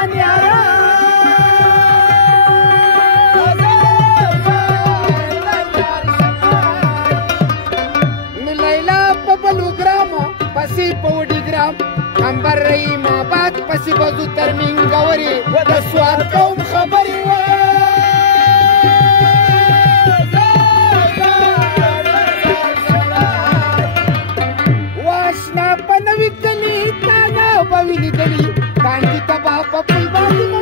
ګران یاره لیلا په بلوګرام پسې په وډي ګرام امبر رہی ما بات پسې بزو تر منګوري د سواد کوم خبري واشنا په نوې کلی تاګه په ویلي کلی باندې تبا په پل باندې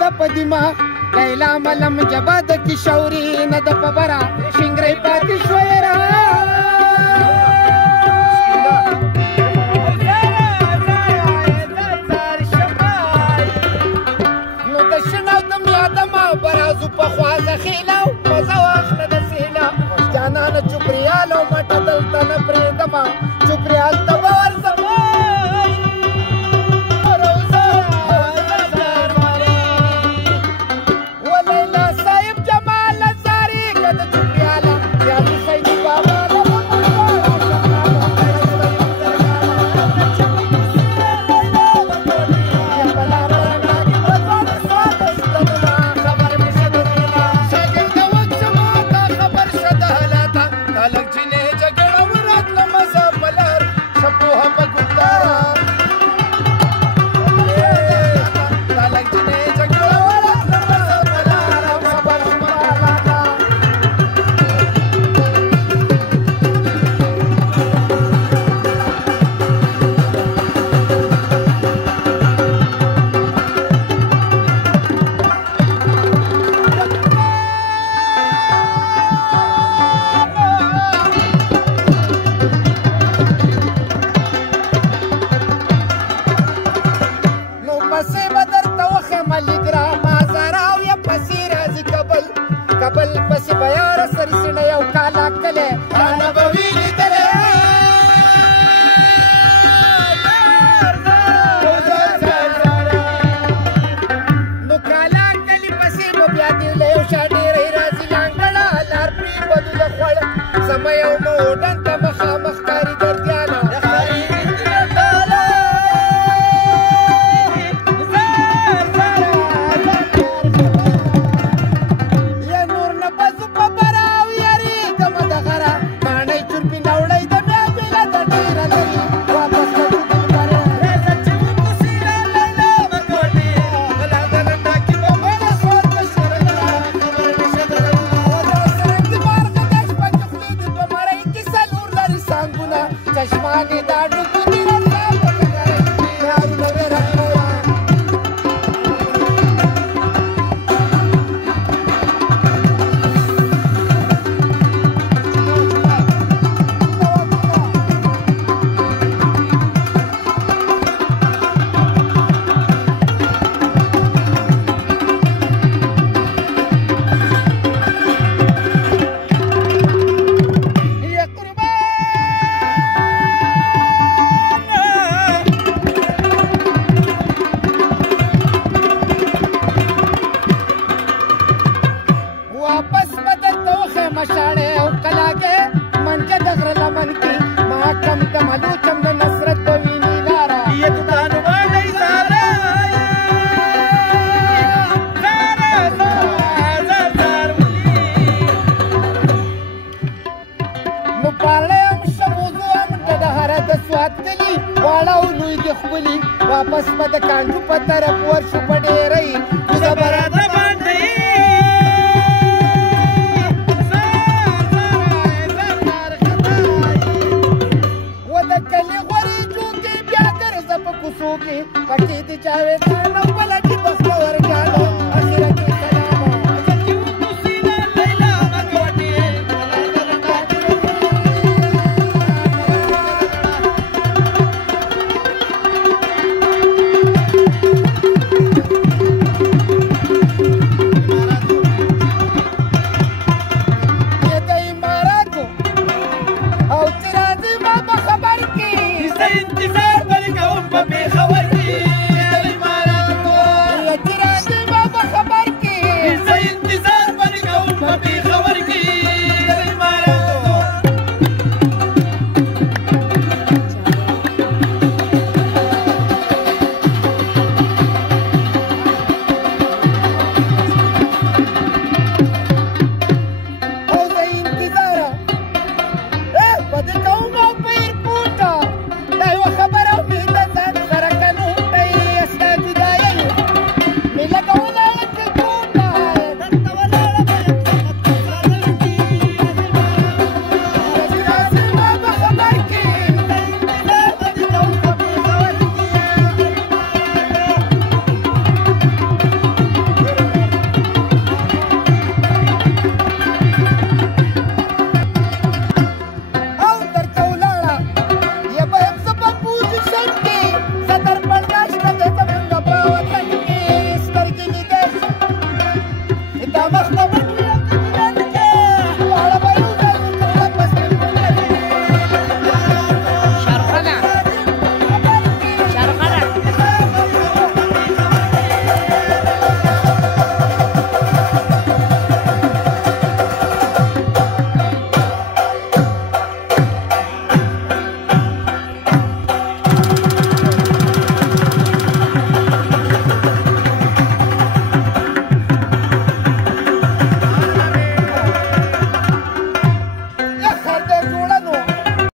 د پدیما لیلا ملم جبا د کشوري نه د پبرا شنګري پاتې شویرا نو د شنو د میادما برازو په خوازه خیلاو مزه واخله د سیلا جانان چوپریالو مټه دلته نه پرېدما چوپریال ته ورځم کبل پسې بیار سرسنه یو کالا کله انا بویلی دله نو کالا کلی پسې مو بیا دی له یو شاډې رہی راځي لانګړه لار پری بدو د خوړ سمه یو مو ډن ته مخامخ کاری ګرځاله واپس په د کانډو په طرف ورشو په ډېرۍ زبره د باندې و د کلي غوري جوکې بیا ګرځه په کوڅو کې پکې دي جاوید نو بل چې بختور جانو